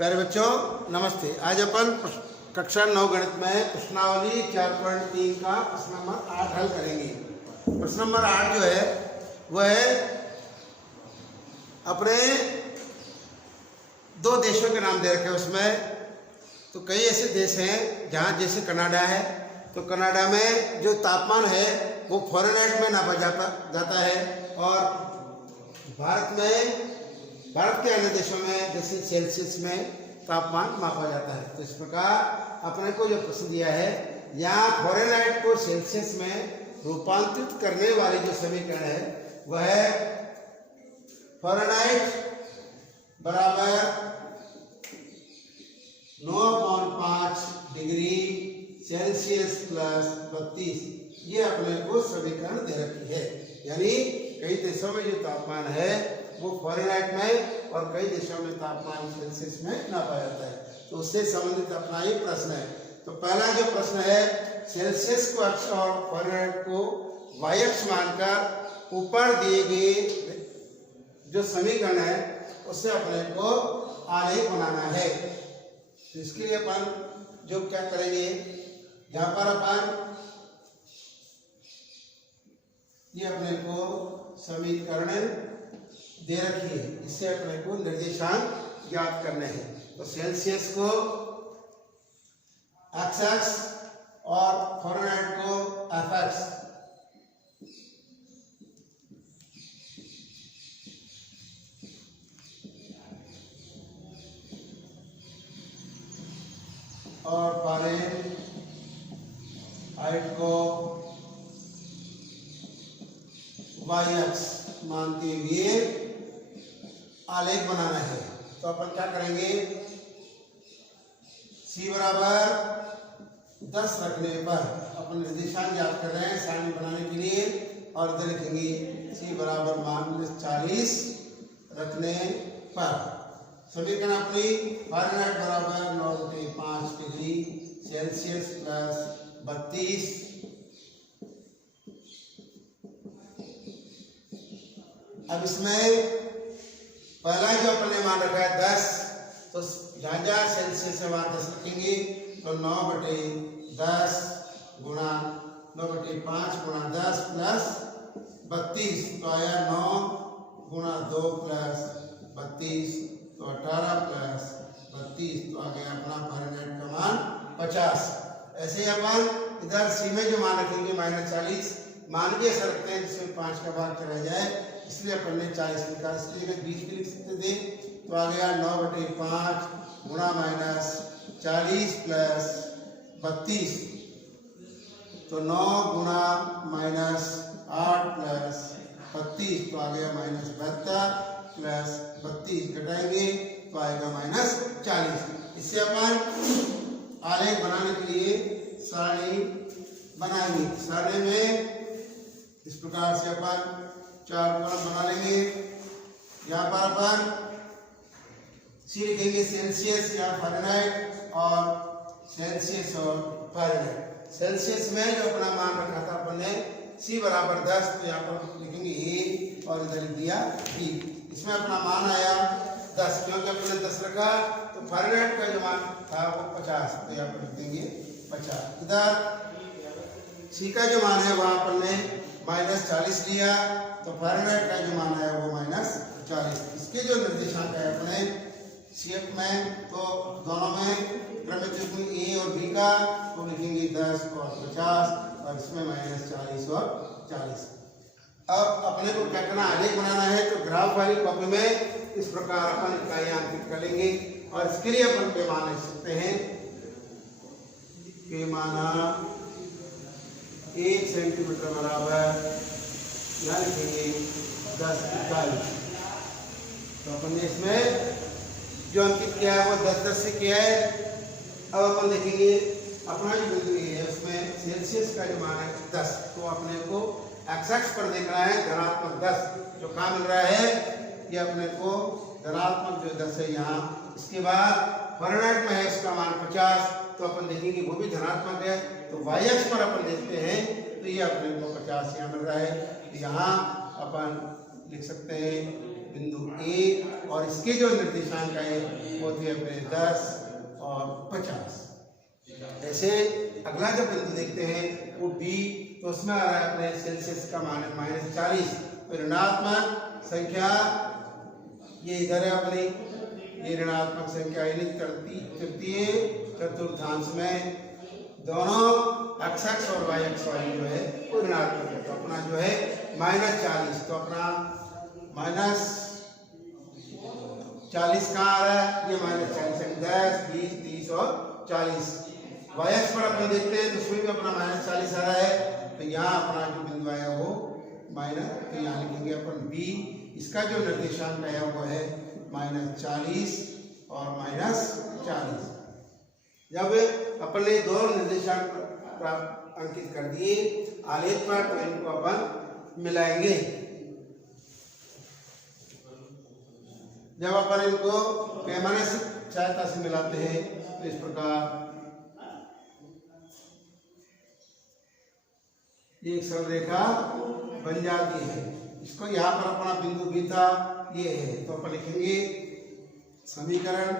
प्यारे बच्चों नमस्ते। आज अपन कक्षा 9 गणित में प्रश्नावली 4.3 का प्रश्न नंबर 8 हल करेंगे। प्रश्न नंबर 8 जो है वह है अपने दो देशों के नाम दे रखे हैं। उसमें तो कई ऐसे देश हैं जहाँ जैसे कनाडा है, तो कनाडा में जो तापमान है वो फ़ारेनहाइट में नापा जाता है, और भारत के अन्य देशों में जैसे सेल्सियस में तापमान मापा जाता है। तो इस प्रकार अपने को जो प्रश्न दिया है, यहाँ फ़ारेनहाइट को सेल्सियस में रूपांतरित करने वाली जो समीकरण है वह है फ़ारेनहाइट बराबर 9.5 डिग्री सेल्सियस प्लस 32। ये अपने को समीकरण दे रखी है। यानी कई देशों में जो तापमान है वो फ़ारेनहाइट में और कई देशों में तापमान सेल्सियस में नापा जाता है। तो उससे संबंधित अपना ही प्रश्न है। तो पहला जो प्रश्न है, सेल्सियस को अक्ष और फ़ारेनहाइट को वाई अक्ष मानकर ऊपर दिए गए जो समीकरण है उससे अपने को आलेख बनाना है। तो इसके लिए अपन जो क्या करेंगे, यहाँ पर अपन ये अपने को समीकरण दे रखी है, इससे अपने को निर्देशांक ज्ञात करने हैं। तो सेल्सियस को एक्स एक्स और फ़ारेनहाइट को एफ एक्स, और फ़ारेनहाइट को वाई एक्स मानते हुए आलेख बनाना है। तो अपन क्या करेंगे, c बराबर 10 रखने पर अपन निर्देशांक ज्ञात कर रहे हैं सारणी बनाने के लिए, और इधर लिखेंगे c बराबर -40 रखने पर समीकरण अपनी फ़ारेनहाइट बराबर 9.5 डिग्री सेल्सियस प्लस 32। अब इसमें पहला जो अपने मान रखा है 10, तो जहाँ जहाँ सेल्सियस से वहाँ 10 रखेंगे। तो 9/10 गुणा 9/5 गुणा 10 प्लस 32, तो आया 9 गुणा 2 प्लस 32, तो 18 प्लस 32, तो आ गया अपना फ़ारेनहाइट का मान 50। ऐसे ही अपन इधर सी में जो मान रखेंगे -40, मान भी ऐसा रखते हैं जिसमें 5 का भाग चला जाए, इसलिए अपन ने 40 लिखा। इसलिए अगर 20 भी लिख सकते थे, तो आ गया 9/5 गुणा -40 प्लस 32, तो 9 गुणा -8 प्लस 32, तो आ गया -72 प्लस 32, घटाएंगे तो आएगा -40। इससे अपन आलेख बनाने के लिए सारणी बनाएंगे। सारणी में इस प्रकार से अपन 4 कॉलम बना लेंगे। यहाँ पर अपन सी लिखेंगे सेल्सियस या फ़ारेनहाइट, और सेल्सियस और फ़ारेनहाइट। सेल्सियस में जो अपना मान रखा था अपन ने c बराबर 10, तो यहाँ पर लिखेंगे a और इधर लिख दिया b। इसमें अपना मान आया 10, क्योंकि अपने 10 रखा। तो फ़ारेनहाइट का जो मान था वो 50, तो यहाँ पर लिख देंगे 50। इधर c का जो मान है वहाँ अपन ने -40 लिया, तो फ़ारेनहाइट का जो मान है वो -40। इसके जो निर्देशांक है अपने CF में, तो दोनों में क्रमिक रूप में a और b का, तो लिखेंगे 10 और 50, और इसमें -40 और 40। अब अपने को क्या करना, आलेख बनाना है। तो ग्राफ वाली कॉपी में इस प्रकार अपन इकाइयां अंकित कर लेंगे, और इसके लिए अपन पैमाना लिख सकते हैं। पैमाना 1 सेंटीमीटर बराबर यहाँ लिखेंगे 10 इकाई। तो अपन ने इसमें जो अंकित किया है वो 10-10 से किया है। अब अपन देखेंगे अपना जो बिंदु ये है उसमें सेल्सियस का जो मान है 10, तो अपने को एक्स एक्स पर देखना है धनात्मक 10 जो कहाँ मिल रहा है, ये अपने को धनात्मक जो 10 है यहाँ। इसके बाद फ़ारेनहाइट में है इसका मान 50, तो अपन देखेंगे वो भी धनात्मक है। तो वाई अक्ष पर अपन देखते हैं तो ये अपने को 50 यहाँ मिल रहा है। यहाँ अपन लिख सकते हैं बिंदु ए और इसके जो निर्देशांक है वो थे अपने 10 और 50। जैसे अगला जो बिंदु देखते हैं वो बी, तो उसमें आ रहा है अपने सेल्सियस का मान -40। तो ऋणात्मक संख्या ये इधर है अपनी, ये ऋणात्मक संख्या तृतीय चतुर्थांश में दोनों x और y वाली जो है वो ऋणात्मक है। तो अपना जो है -40, तो अपना -40 कहाँ आ रहा है, ये -40 है, 10, 20, 30 और 40। y पर अपन देखते हैं तो उसमें भी अपना -40 आ रहा है। तो यहाँ अपना जो बिंदु आया वो तो यहाँ लिखेंगे अपन b, इसका जो निर्देशांक आया वो है -40 और -40। जब अपन ने दो निर्देशांक अंकित कर दिए आलेख पर तो इनको अपन मिलाएंगे। जब अपन इनको पैमाने से सहायता से मिलाते हैं तो इस प्रकार एक सरल रेखा बन जाती है। इसको यहाँ पर अपना बिंदु भी था ये है, तो अपन लिखेंगे समीकरण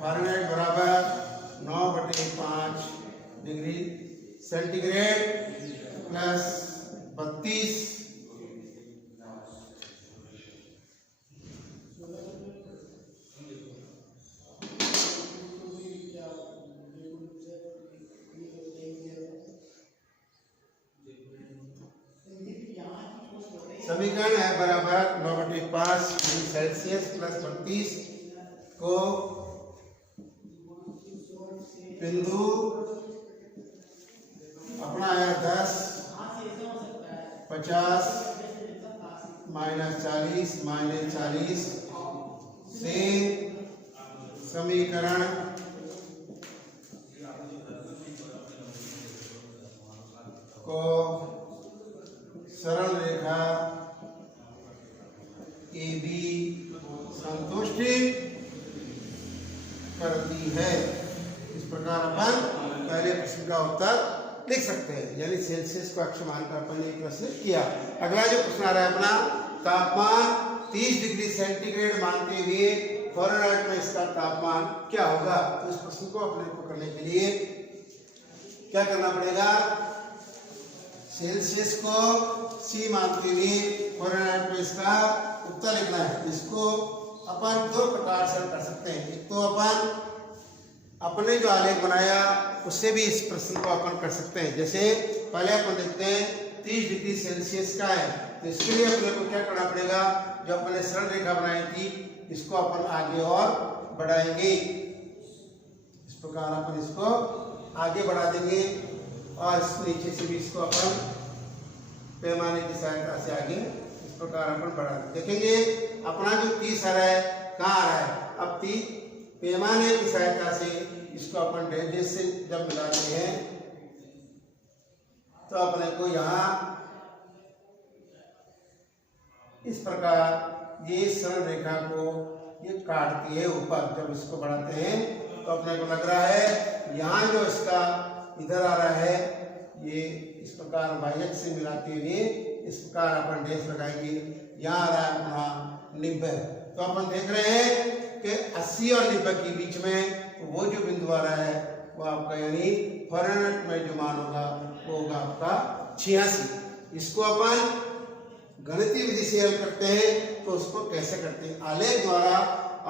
फ़ारेनहाइट बराबर 9/5 डिग्री सेंटीग्रेड प्लस 32 समीकरण है बराबर 9/5 डिग्री सेल्सियस प्लस 32 को बिंदु अपना आया 10, 50, -40, -40 से समीकरण को सरल रेखा AB संतुष्टि करती है। इस प्रकार अपन पहले प्रश्न का उत्तर लिख सकते हैं, यानी सेल्सियस को अक्ष मानकर अपन ने प्रश्न किया। अगला जो प्रश्न आ रहा है अपना, तापमान 30 डिग्री सेंटीग्रेड मानते हुए फ़ारेनहाइट में इसका तापमान क्या होगा। तो इस प्रश्न को अपने को करने के लिए क्या करना पड़ेगा, सेल्सियस को C मानते हुए फ़ारेनहाइट में इसका उत्तर लिखना है। इसको अपन दो प्रकार से कर सकते हैं। एक तो अपन अपने जो आलेख बनाया उससे भी इस प्रश्न को अपन कर सकते हैं। जैसे पहले अपन देखते हैं 30 डिग्री सेल्सियस का है, तो इसके लिए अपने को क्या करना पड़ेगा, जो अपने सरल रेखा बनाई थी इसको अपन आगे और बढ़ाएंगे। इस प्रकार अपन इसको आगे बढ़ा देंगे और इस नीचे से भी इसको अपन पैमाने की सहायता से आगे इस प्रकार अपन बढ़ा देखेंगे। अपना जो 30 आ रहा है कहाँ आ रहा है, अब 30 पैमाने की सहायता से इसको अपन डैश से जब मिलाते हैं तो अपने को यहाँ इस प्रकार ये सरल रेखा को ये काटती है ऊपर। जब इसको बढ़ाते हैं तो अपने को लग रहा है यहाँ जो इसका इधर आ रहा है ये इस प्रकार y से मिलाते हुए इस प्रकार अपन डैश लगाएंगे। यहाँ आ रहा है अपना 90, तो अपन देख रहे हैं कि 80 और 90 के बीच में वो जो बिंदु आ रहा है वो आपका यानी फ़ारेनहाइट में जो मान होगा वो होगा आपका 86। इसको अपन गणितीय विधि से हल करते हैं तो उसको कैसे करते हैं, आलेख द्वारा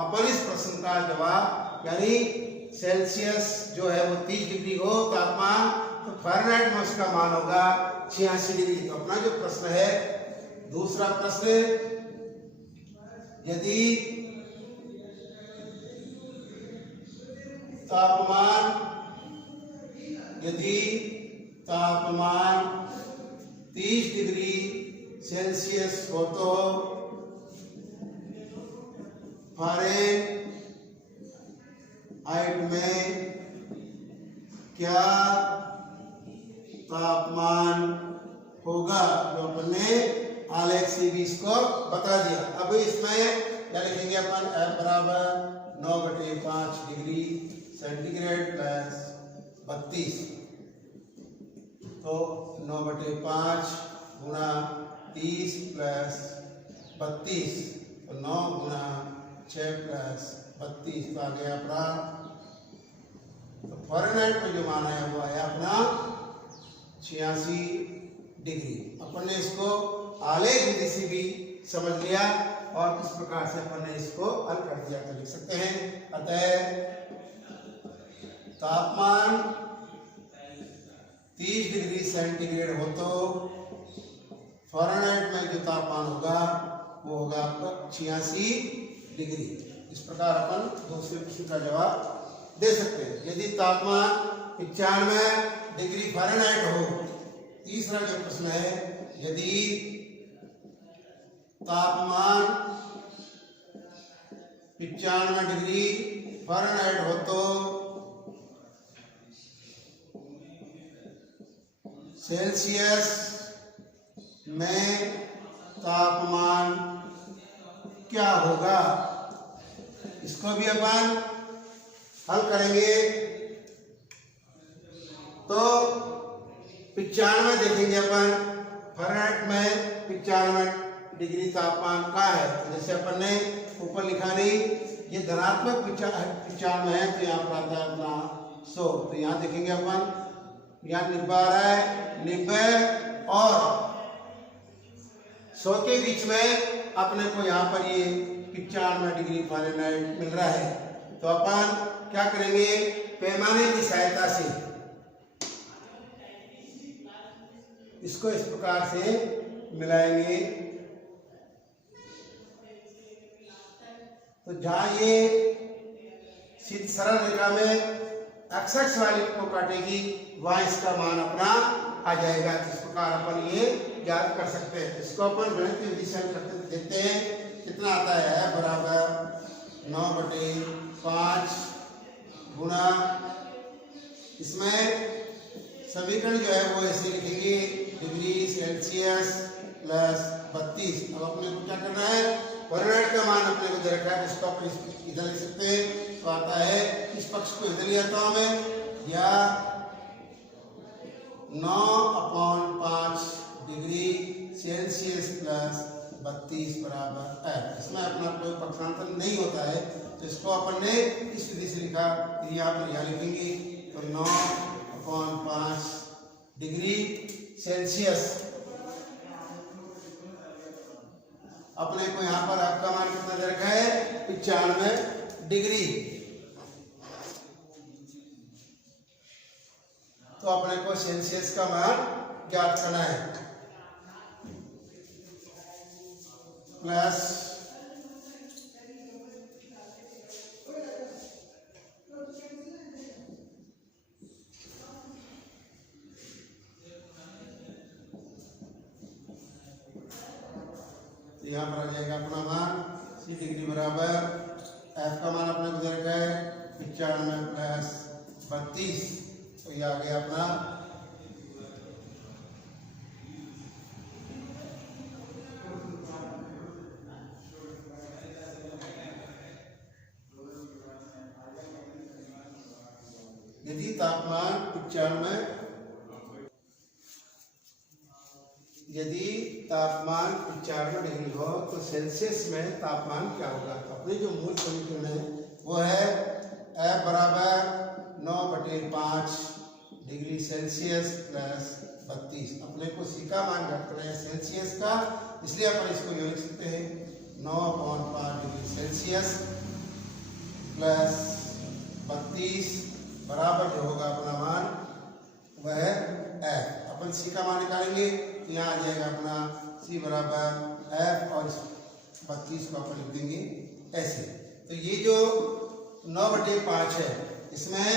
अपन इस प्रश्न का जवाब यानी सेल्सियस जो है वो 30 डिग्री हो तापमान, तो फ़ारेनहाइट में उसका मान होगा 86 डिग्री। तो अपना जो प्रश्न है दूसरा प्रश्न, यदि तापमान 30 डिग्री सेल्सियस हो तो फ़ारेनहाइट में क्या तापमान होगा, जो अपन ने आलेख से भी इसको बता दिया। अब इसमें क्या लिखेंगे अपन, F बराबर 9/5 डिग्री सेंटीग्रेड प्लस 32, तो 9/5 गुणा 30 प्लस 32, तो 9 गुणा 6 प्लस 32, तो आ गया अपना, तो फ़ारेनहाइट में जो मान आया वो आया अपना 86 डिग्री। अपन ने इसको आलेख विधि से भी समझ लिया और इस प्रकार से अपन ने इसको हल कर दिया। तो लिख सकते हैं, अतः तापमान 30 डिग्री सेंटीग्रेड हो तो फ़ारेनहाइट में जो तापमान होगा वो होगा आपका 86 डिग्री। इस प्रकार अपन दूसरे प्रश्न का जवाब दे सकते हैं। यदि तापमान 95 डिग्री फ़ारेनहाइट हो, तीसरा जो प्रश्न है, यदि तापमान 95 डिग्री फ़ारेनहाइट हो तो सेल्सियस में तापमान क्या होगा? इसको भी अपन हल करेंगे। तो 95 देखेंगे अपन, फ़ारेनहाइट में 95 डिग्री तापमान का है। तो जैसे अपन ने ऊपर लिखा नहीं, ये धनात्मक 95 है, तो यहाँ पर आता है अपना 100। तो यहाँ देखेंगे अपन, यहाँ 90 आ रहा है, 90 और 100 के बीच में अपने को यहाँ पर ये 95 डिग्री फ़ारेनहाइट मिल रहा है। तो अपन क्या करेंगे, पैमाने की सहायता से इसको इस प्रकार से मिलाएंगे। तो जहां ये सीधी सरल रेखा में एक्स वाली को काटेगी, वहां इसका मान अपना आ जाएगा। इस प्रकार अपन ये याद कर सकते हैं। इसको अपन गणितीय विधि से करके देखते हैं, कितना आता है, बराबर 9/5 गुणा, इसमें समीकरण जो है वो ऐसे लिखेंगे, डिग्री सेल्सियस प्लस 32। अब अपने को क्या करना है, फ़ारेनहाइट का मान अपने को दे रखा है, इसको अपन इधर लिख सकते हैं। तो आता है, इस पक्ष को इधर ले आता हूं मैं, या 9/5 डिग्री सेल्सियस प्लस 32 बराबर F। इसमें अपना कोई पक्षांतर नहीं होता है, तो इसको अपन ने इस विधि से लिखा। यहाँ पर यहाँ लिखेंगे, तो 9/5 डिग्री सेल्सियस, अपने को यहाँ पर आपका मान कितना दे रखा है, 95 डिग्री। तो अपने को सेल्सियस का मान ज्ञात करना है, प्लस यहाँ पर आ जाएगा अपना मान 80 डिग्री बराबर F का मान अपने को दे रखा है 95 प्लस 32। तो ये आ गया अपना यदि तापमान 95 डिग्री हो तो सेल्सियस में तापमान क्या होगा। तो अपनी जो मूल समीकरण है वो है F बराबर 9/5 डिग्री सेल्सियस प्लस 32। अपने को C का मान ज्ञात करना है सेल्सियस का, इसलिए अपन इसको ये लिख सकते हैं 9/5 डिग्री सेल्सियस प्लस 32 बराबर जो होगा अपना मान वह F। अपन C का मान निकालेंगे, तो यहाँ आ जाएगा अपना C बराबर F और 32 को अपन लिख देंगे ऐसे। तो ये जो 9/5 है, इसमें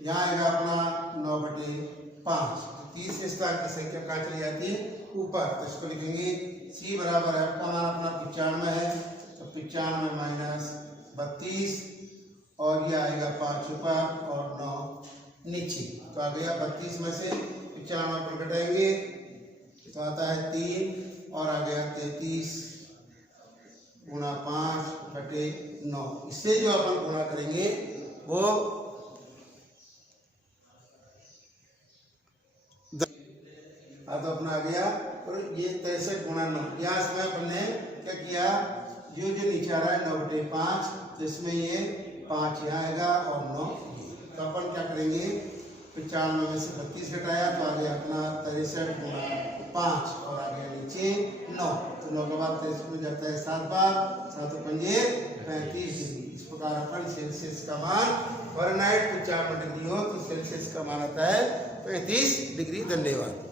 यहाँ आएगा अपना 9/5। तो 30 स्थान की संख्या कहाँ चली जाती है, ऊपर। तो इसको लिखेंगे C बराबर F का मान अपना 95 है, तो 95 माइनस 32, और ये आएगा 5 ऊपर और 9 नीचे। तो आ गया 32 में से 95 पर घटाएंगे तो आता है 3, और आ गया 33 गुणा 5/9। इससे जो अपन गुणा करेंगे वो तो अपना आ गया। और ये 63 गुणा 9, यहाँ इसमें अपन ने क्या किया, जो नीचे आ रहा है 9/5, तो इसमें ये 5 यहाँ आएगा और 9 ये। तो अपन क्या करेंगे, 95 में से 32 घटाया तो आ गया अपना 63 गुणा 5 और आ गया नीचे 9। तो 9 के बाद 23 में जाता है 7 बार, 7 और 5 35 डिग्री। इस प्रकार अपन सेल्सियस का मान फahrenheit 95 डिग्री हो तो सेल्सियस का मान आता है 35 डिग्री। धन्यवाद।